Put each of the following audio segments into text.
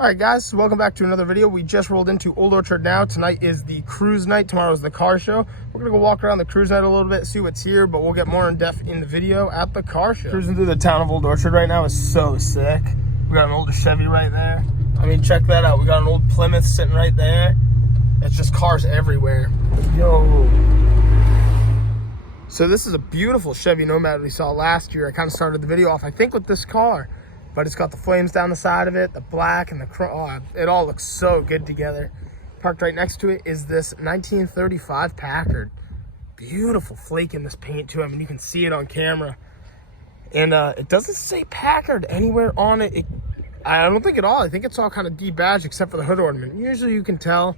All right, guys, welcome back to another video. We just rolled into Old Orchard now. Tonight is the cruise night. Tomorrow is the car show. We're gonna go walk around the cruise night a little bit, see what's here, but we'll get more in depth in the video at the car show. Cruising through the town of Old Orchard right now is so sick. We got an older Chevy right there. I mean, check that out. We got an old Plymouth sitting right there. It's just cars everywhere. Yo. So this is a beautiful Chevy Nomad we saw last year. I kind of started the video off, I think, with this car. But it's got the flames down the side of it, the black and the chrome. Oh, it all looks so good together. Parked right next to it is this 1935 Packard. Beautiful flake in this paint too. I mean, you can see it on camera. And it doesn't say Packard anywhere on it. I don't think at all. I think it's all kind of debadged except for the hood ornament. Usually you can tell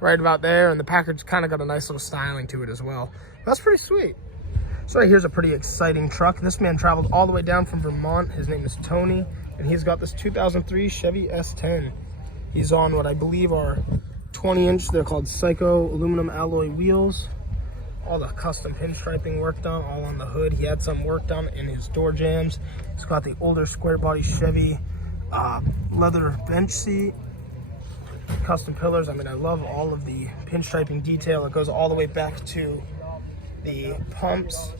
right about there. And the Packard's kind of got a nice little styling to it as well. That's pretty sweet. So right here's a pretty exciting truck. This man traveled all the way down from Vermont. His name is Tony, and he's got this 2003 Chevy S10. He's on what I believe are 20-inch, they're called Psycho aluminum alloy wheels. All the custom pinstriping work done, all on the hood. He had some work done in his door jambs. He's got the older square body Chevy leather bench seat. Custom pillars. I mean, I love all of the pinstriping detail. It goes all the way back to the pumps.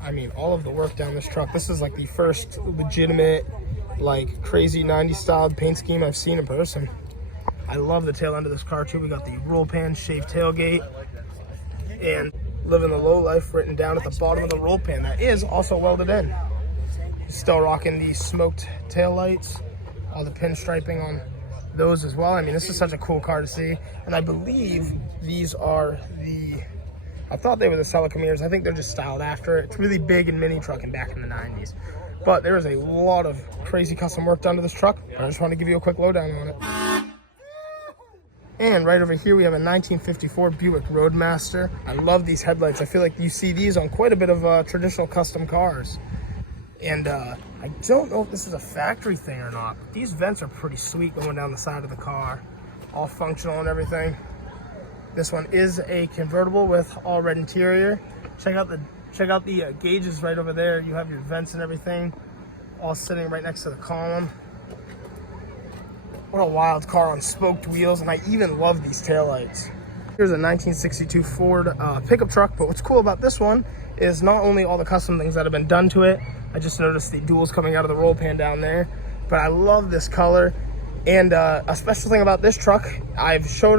I mean, all of the work down this truck. This is like the first legitimate, like, crazy 90s style paint scheme I've seen in person. I love the tail end of this car too. We got the roll pan shaved tailgate and living the low life written down at the bottom of the roll pan. That is also welded in. Still rocking the smoked tail lights, all the pinstriping on those as well. I mean, this is such a cool car to see. And I believe these are I thought they were the Cadillac Camaros. I think they're just styled after it. It's really big in Minitruck and back in the 90s. But there is a lot of crazy custom work done to this truck. I just want to give you a quick lowdown on it. And right over here, we have a 1954 Buick Roadmaster. I love these headlights. I feel like you see these on quite a bit of traditional custom cars. And I don't know if this is a factory thing or not, but these vents are pretty sweet going down the side of the car. All functional and everything. This one is a convertible with all red interior. Check out the gauges right over there. You have your vents and everything, all sitting right next to the column. What a wild car on spoked wheels, and I even love these taillights. Here's a 1962 Ford pickup truck, but what's cool about this one is not only all the custom things that have been done to it. I just noticed the duals coming out of the roll pan down there, but I love this color. And a special thing about this truck, I've showed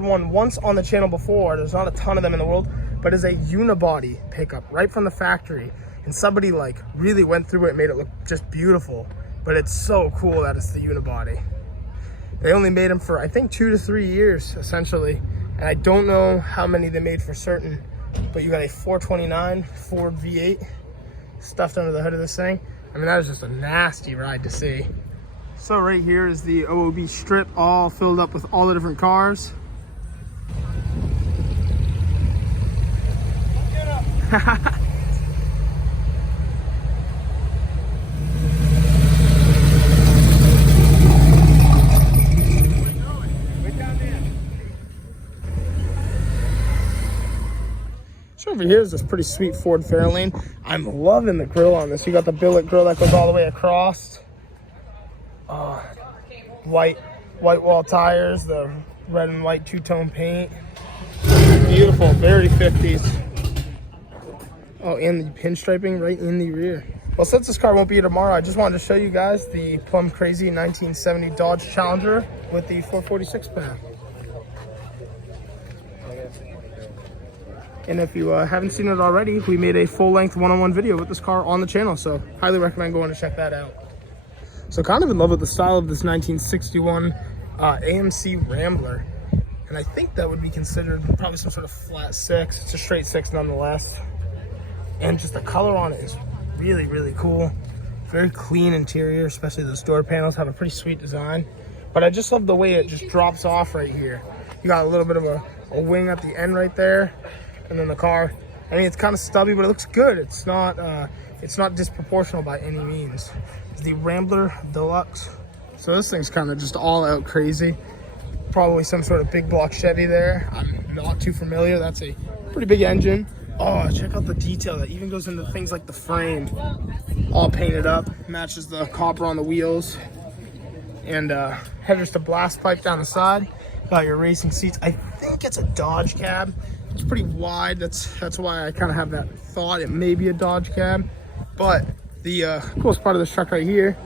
one once on the channel before. There's not a ton of them in the world, but it's a unibody pickup right from the factory. And somebody like really went through it and made it look just beautiful. But it's so cool that it's the unibody. They only made them for, I think, 2 to 3 years, essentially. And I don't know how many they made for certain, but you got a 429 Ford V8 stuffed under the hood of this thing. I mean, that is just a nasty ride to see. So right here is the OOB strip, all filled up with all the different cars. So over here is this pretty sweet Ford Fairlane. I'm loving the grill on this. You got the billet grill that goes all the way across. White wall tires, the red and white two-tone paint. Beautiful, very 50s. Oh, and the pinstriping right in the rear. Well, since this car won't be here tomorrow, I just wanted to show you guys the plum crazy 1970 Dodge Challenger with the 446 pack. And if you haven't seen it already, we made a full-length one-on-one video with this car on the channel, so highly recommend going to check that out. So kind of in love with the style of this 1961 AMC Rambler. And I think that would be considered probably some sort of flat 6. It's a straight 6 nonetheless. And just the color on it is really, really cool. Very clean interior, especially those door panels have a pretty sweet design. But I just love the way it just drops off right here. You got a little bit of a wing at the end right there. And then the car, I mean, it's kind of stubby, but it looks good. It's not disproportional by any means. The Rambler Deluxe. So this thing's kind of just all out crazy. Probably some sort of big block Chevy there. I'm not too familiar. That's a pretty big engine. Oh, check out the detail that even goes into things like the frame. All painted up, matches the copper on the wheels. And headers to blast pipe down the side. Got your racing seats. I think it's a Dodge cab. It's pretty wide. That's why I kind of have that thought it may be a Dodge cab. But the coolest part of this truck right here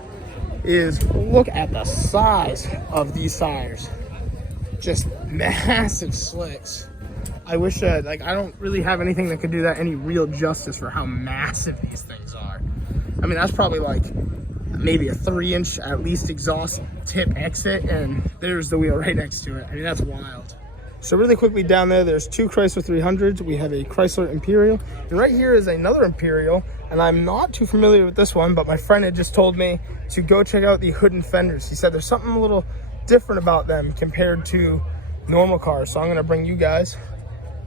is look at the size of these tires. Just massive slicks. I wish I don't really have anything that could do that any real justice for how massive these things are. I mean, that's probably like maybe a 3-inch at least exhaust tip exit, and there's the wheel right next to it. I mean, that's wild. So really quickly down there's two Chrysler 300s. We have a Chrysler Imperial, and right here is another Imperial, and I'm not too familiar with this one, but my friend had just told me to go check out the hood and fenders. He said there's something a little different about them compared to normal cars, so I'm gonna bring you guys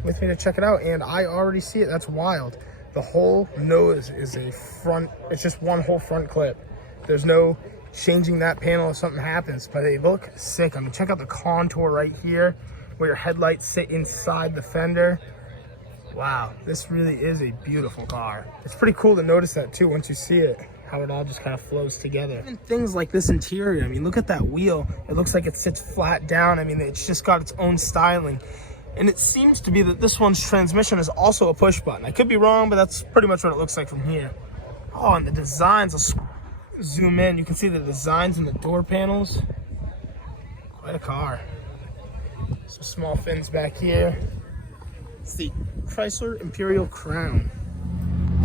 with me to check it out, and I already see it. That's wild. The whole nose is a front, it's just one whole front clip. There's no changing that panel if something happens, but they look sick. I mean, check out the contour right here where your headlights sit inside the fender. Wow, this really is a beautiful car. It's pretty cool to notice that too once you see it, how it all just kind of flows together. Even things like this interior, I mean, look at that wheel. It looks like it sits flat down. I mean, it's just got its own styling. And it seems to be that this one's transmission is also a push button. I could be wrong, but that's pretty much what it looks like from here. Oh, and the designs, I'll zoom in. You can see the designs in the door panels. Quite a car. Some small fins back here. It's the Chrysler Imperial Crown.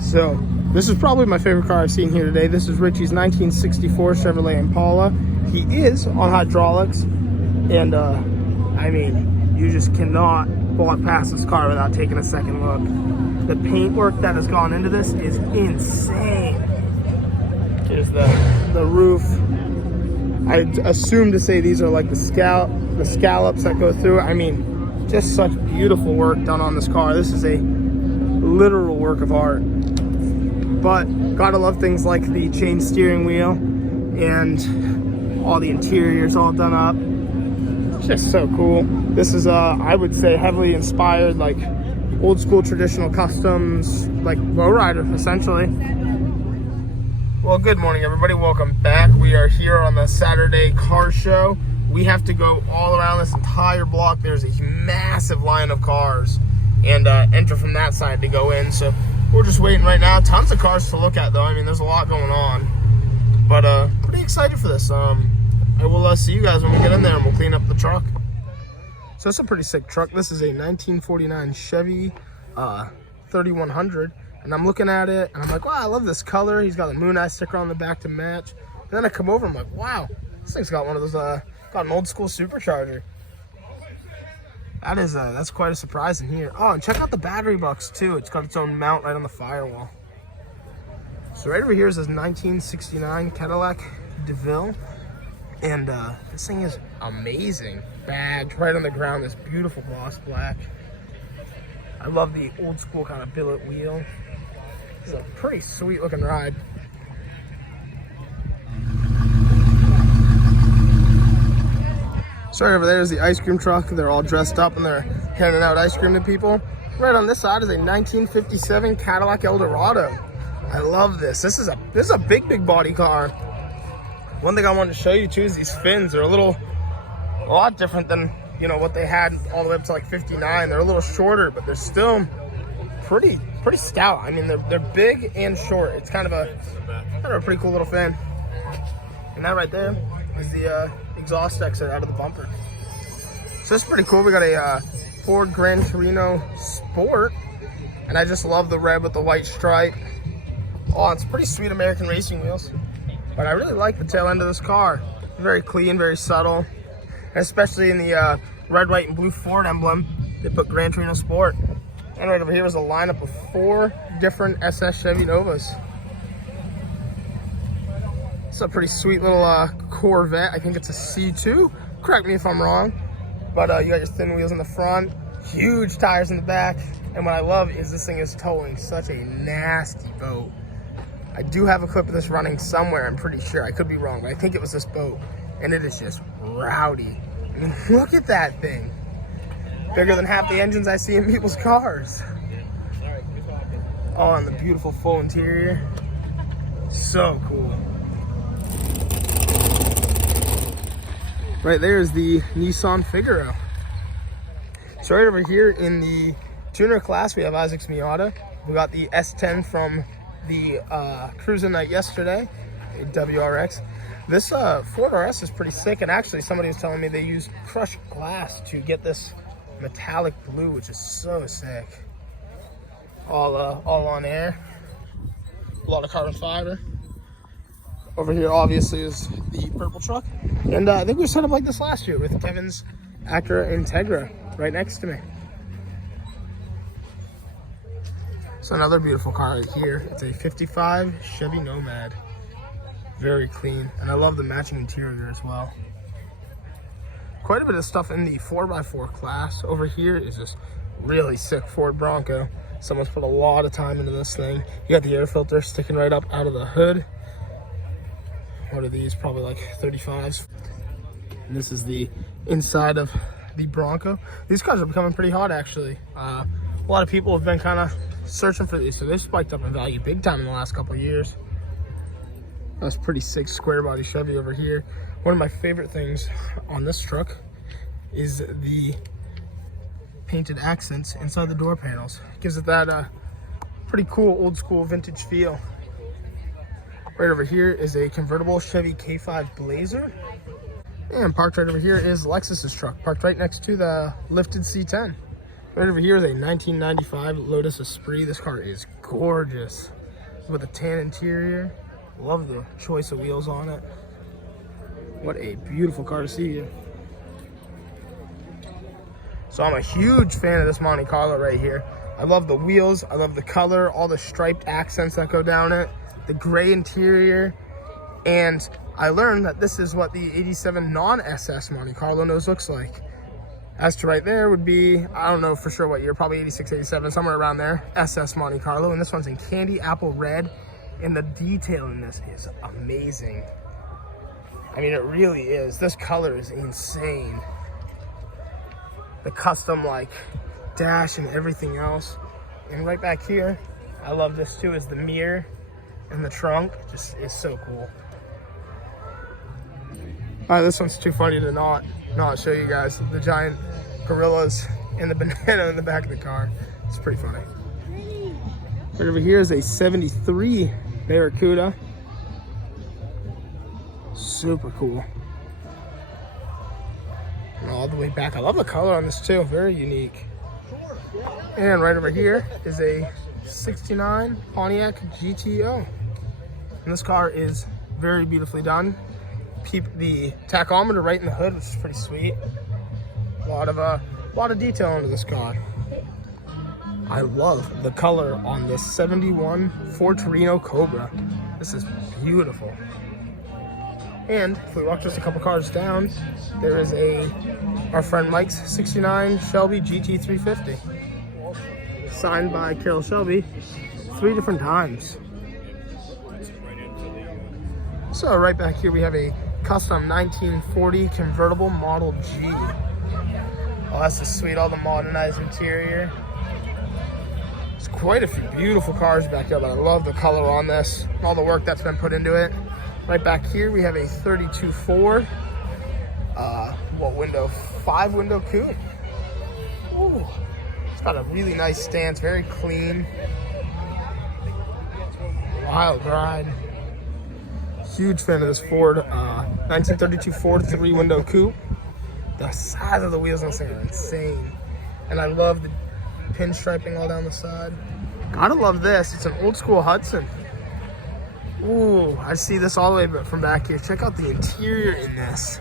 So, this is probably my favorite car I've seen here today. This is Richie's 1964 Chevrolet Impala. He is on hydraulics, and I mean, you just cannot walk past this car without taking a second look. The paintwork that has gone into this is insane. There's the roof. I assume to say these are like the scallops that go through it. I mean, just such beautiful work done on this car. This is a literal work of art. But gotta love things like the chain steering wheel and all the interiors all done up. Just so cool. This is I would say heavily inspired, like old school traditional customs, like lowrider essentially. Well, good morning everybody, welcome back. We are here on the Saturday car show. We have to go all around this entire block. There's a massive line of cars, and enter from that side to go in. So we're just waiting right now. Tons of cars to look at though. I mean, there's a lot going on, but pretty excited for this. I will see you guys when we get in there, and we'll clean up the truck. So it's a pretty sick truck. This is a 1949 Chevy 3100, and I'm looking at it, and I'm like, wow, I love this color. He's got the moon eye sticker on the back to match. And then I come over, I'm like, wow, this thing's got one of those, got an old school supercharger. That's quite a surprise in here. Oh, and check out the battery box too. It's got its own mount right on the firewall. So right over here is this 1969 Cadillac DeVille. And this thing is amazing. Badge right on the ground, this beautiful gloss black. I love the old school kind of billet wheel. It's a pretty sweet looking ride. So right over there is the ice cream truck. They're all dressed up and they're handing out ice cream to people. Right on this side is a 1957 Cadillac Eldorado. I love this. This is a big body car. One thing I wanted to show you too is these fins. They're a lot different than, you know, what they had all the way up to like 59. They're a little shorter, but they're still pretty stout. I mean, they're big and short. It's kind of a pretty cool little fin. And that right there is the exhaust exit out of the bumper. So that's pretty cool. We got a Ford Gran Torino Sport, and I just love the red with the white stripe. Oh, it's pretty sweet American racing wheels. But I really like the tail end of this car. Very clean, very subtle. And especially in the red, white, and blue Ford emblem, they put Gran Torino Sport. And right over here is a lineup of 4 different SS Chevy Novas. It's a pretty sweet little Corvette. I think it's a C2. Correct me if I'm wrong. But you got your thin wheels in the front, huge tires in the back. And what I love is this thing is towing such a nasty boat. I do have a clip of this running somewhere, I'm pretty sure. I could be wrong, but I think it was this boat. And it is just rowdy. I mean, look at that thing. Bigger than half the engines I see in people's cars. Oh, and the beautiful full interior. So cool. Right there is the Nissan Figaro. So right over here in the tuner class, we have Isaac's Miata. We got the S10 from the cruising night yesterday, a WRX. This Ford RS is pretty sick, and actually somebody was telling me they used crushed glass to get this metallic blue, which is so sick. All on air. A lot of carbon fiber. Over here, obviously, is the purple truck. And I think we were set up like this last year with Kevin's Acura Integra right next to me. So another beautiful car right here. It's a 55 Chevy Nomad. Very clean. And I love the matching interior as well. Quite a bit of stuff in the 4x4 class. Over here is this really sick Ford Bronco. Someone's put a lot of time into this thing. You got the air filter sticking right up out of the hood. What are these? Probably like 35s. And this is the inside of the Bronco. These cars are becoming pretty hot, actually. A lot of people have been kind of searching for these, so they've spiked up in value big time in the last couple of years. That's pretty sick square body Chevy over here. One of my favorite things on this truck is the painted accents inside the door panels. It gives it that pretty cool old school vintage feel. Right over here is a convertible Chevy K5 Blazer. And parked right over here is Lexus's truck, parked right next to the lifted C10. Right over here is a 1995 Lotus Esprit. This car is gorgeous with a tan interior. Love the choice of wheels on it. What a beautiful car to see here. So I'm a huge fan of this Monte Carlo right here. I love the wheels, I love the color, all the striped accents that go down it, the gray interior, and I learned that this is what the 87 non-SS Monte Carlo nose looks like. As to right there would be, I don't know for sure what year, probably 86, 87, somewhere around there, SS Monte Carlo, and this one's in candy apple red, and the detail in this is amazing. I mean, it really is. This color is insane. The custom like dash and everything else. And right back here, I love this too, is the mirror and the trunk. Just is so cool. This one's too funny to not show you guys. The giant gorillas and the banana in the back of the car. It's pretty funny. Right over here is a 73 Barracuda. Super cool. And all the way back. I love the color on this too. Very unique. And right over here is a 69 Pontiac Gto. And this car is very beautifully done. Keep the tachometer right in the hood, which is pretty sweet. A lot of detail into this car. I love the color on this 71 Ford Torino Cobra. This is beautiful. And if we walk just a couple cars down, there is our friend Mike's 69 Shelby GT350. Signed by Carroll Shelby 3 different times. So right back here we have a custom 1940 convertible Model G. Oh, that's just sweet, all the modernized interior. There's quite a few beautiful cars back here, but I love the color on this, all the work that's been put into it. Right back here we have a 32 Ford, what window? 5-window coupe. Ooh, it's got a really nice stance, very clean. Wild ride. Huge fan of this Ford 1932 Ford 3-window coupe. The size of the wheels on this thing are insane. And I love the pinstriping all down the side. Gotta love this. It's an old school Hudson. Ooh, I see this all the way from back here. Check out the interior in this.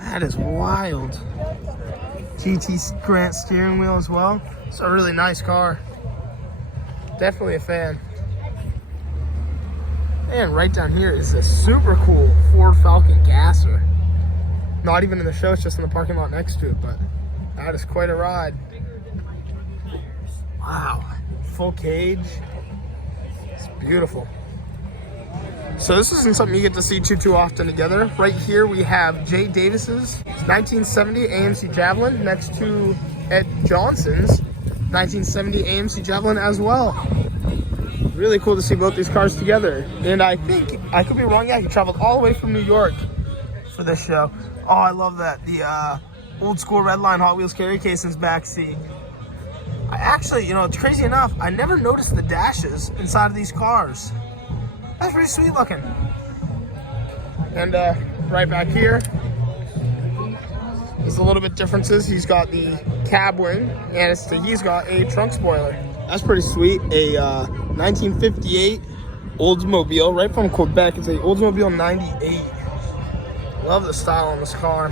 That is wild. GT Grant steering wheel as well. It's a really nice car. Definitely a fan. And right down here is a super cool Ford Falcon Gasser. Not even in the show, it's just in the parking lot next to it, but that is quite a ride. Wow, full cage. It's beautiful. So this isn't something you get to see too often together. Right here we have Jay Davis's 1970 AMC Javelin next to Ed Johnson's 1970 AMC Javelin as well. Really cool to see both these cars together. And I think, I could be wrong, yeah, he traveled all the way from New York for this show. Oh, I love that. The old school Redline Hot Wheels carry cases back seat. I actually, you know, it's crazy enough, I never noticed the dashes inside of these cars. That's pretty sweet looking. And right back here, there's a little bit differences. He's got the cab wing, and he's got a trunk spoiler. That's pretty sweet. A 1958 Oldsmobile, right from Quebec. It's a Oldsmobile 98. Love the style on this car,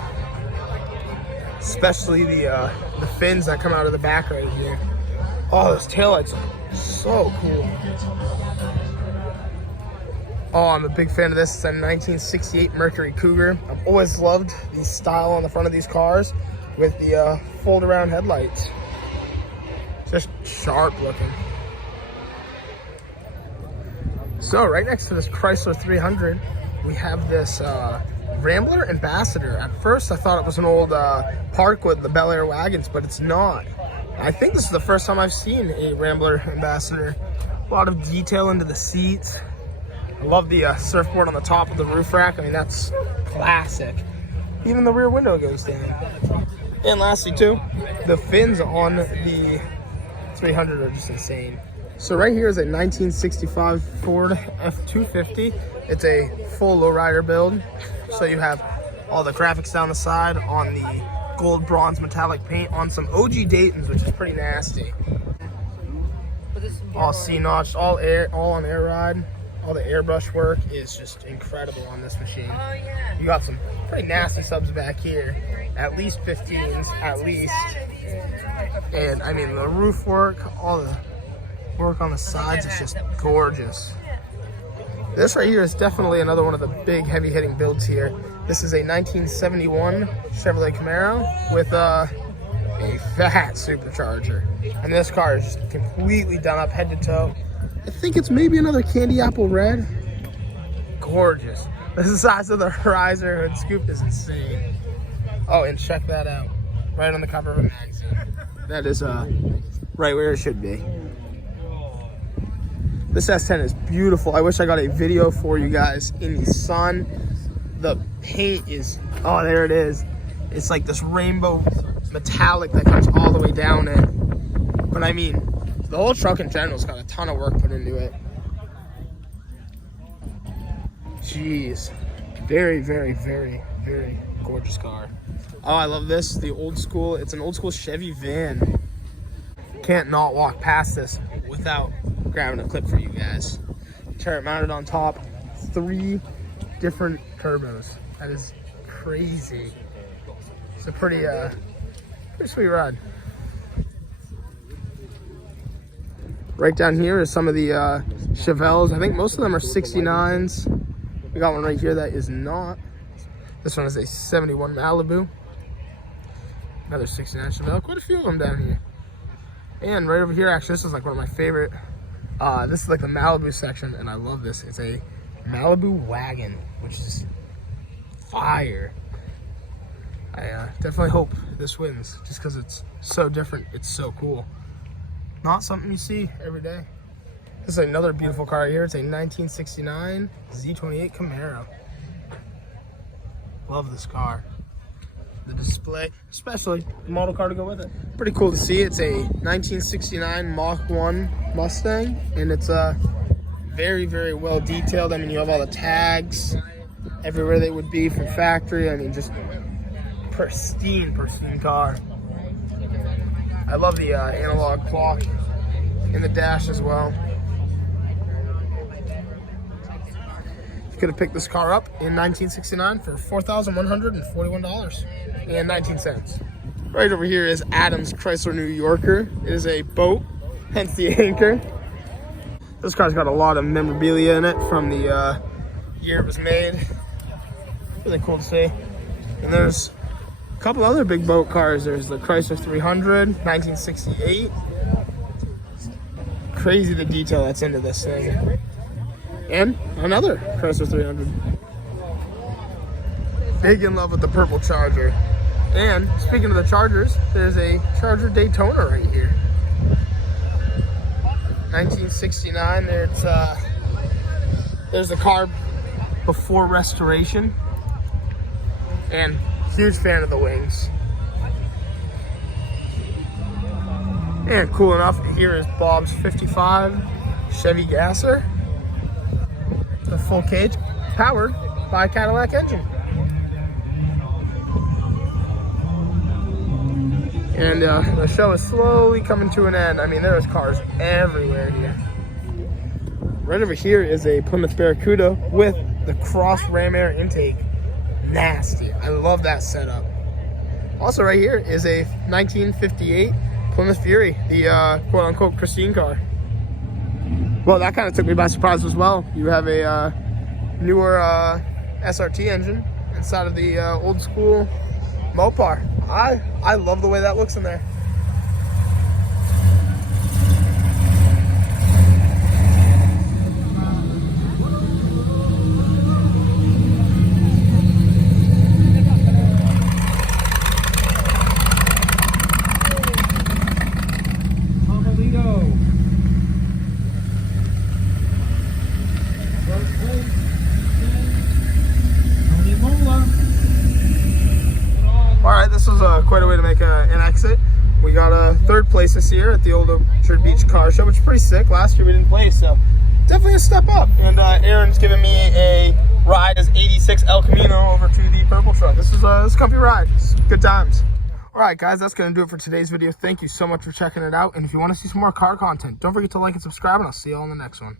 especially the fins that come out of the back right here. Oh, those taillights are so cool. Oh, I'm a big fan of this. It's a 1968 Mercury Cougar. I've always loved the style on the front of these cars with the fold-around headlights. Just sharp looking. So right next to this Chrysler 300, we have this Rambler Ambassador. At first, I thought it was an old Park with the Bel Air wagons, but it's not. I think this is the first time I've seen a Rambler Ambassador. A lot of detail into the seats. I love the surfboard on the top of the roof rack. I mean, that's classic. Even the rear window goes down. And lastly, too, the fins on the 300 are just insane. So right here is a 1965 Ford F250. It's a full lowrider build. So you have all the graphics down the side on the gold bronze metallic paint on some OG Daytons, which is pretty nasty. All C-notched, all on air ride. All the airbrush work is just incredible on this machine. You got some pretty nasty subs back here. At least 15s, at least. And I mean, the roof work, all the work on the sides is just gorgeous. This right here is definitely another one of the big heavy hitting builds here. This is a 1971 Chevrolet Camaro with a fat supercharger. And this car is just completely done up head to toe. I think it's maybe another candy apple red. Gorgeous. The size of the riser hood scoop is insane. Oh, and check that out. Right on the cover of a magazine. That is right where it should be. This S10 is beautiful. I wish I got a video for you guys in the sun. The paint is, oh, there it is. It's like this rainbow metallic that comes all the way down it. But I mean, the whole truck in general's got a ton of work put into it. Jeez. Very, very, very, very gorgeous car. Oh, I love this. The old school, it's an old school Chevy van. Can't not walk past this without grabbing a clip for you guys. Turret mounted on top. 3 different turbos. That is crazy. It's a pretty sweet ride. Right down here is some of the Chevelles. I think most of them are 69s. We got one right here that is not. This one is a 71 Malibu. Another 69 Chevelle. Quite a few of them down here. And right over here, actually, this is like one of my favorite. This is like the Malibu section, and I love this. It's a Malibu Wagon, which is fire. I definitely hope this wins, just because it's so different. It's so cool. Not something you see every day. This is another beautiful car here. It's a 1969 Z28 Camaro. Love this car. The display, especially the model car to go with it. Pretty cool to see. It's a 1969 Mach 1 Mustang, and it's very, very well detailed. I mean, you have all the tags everywhere they would be from factory. I mean, just pristine car. I love the analog clock in the dash as well. You could have picked this car up in 1969 for $4,141.19. Right over here is Adam's Chrysler New Yorker. It is a boat, hence the anchor. This car's got a lot of memorabilia in it from the year it was made. Really cool to see. And there's a couple other big boat cars. There's the Chrysler 300, 1968. Crazy the detail that's into this thing. And another Chrysler 300. Big in love with the purple Charger. And speaking of the Chargers, there's a Charger Daytona right here. 1969. There's the car before restoration. And Huge fan of the wings. And cool enough, here is Bob's 55 Chevy Gasser. The full cage, powered by a Cadillac engine. And the show is slowly coming to an end. I mean, there's cars everywhere here. Right over here is a Plymouth Barracuda with the cross ram air intake. Nasty. I love that setup. Also right here is a 1958 Plymouth Fury, the quote-unquote Christine car. Well, that kind of took me by surprise as well. You have a newer SRT engine inside of the old school Mopar. I love the way that looks in there. Alright, this was quite a way to make an exit. We got third place this year at the Old Orchard Beach Car Show, which is pretty sick. Last year we didn't place, so definitely a step up. And Aaron's giving me a ride as 86 El Camino over to the purple truck. This was a comfy ride. It's good times. Alright guys, that's going to do it for today's video. Thank you so much for checking it out. And if you want to see some more car content, don't forget to like and subscribe, and I'll see you all in the next one.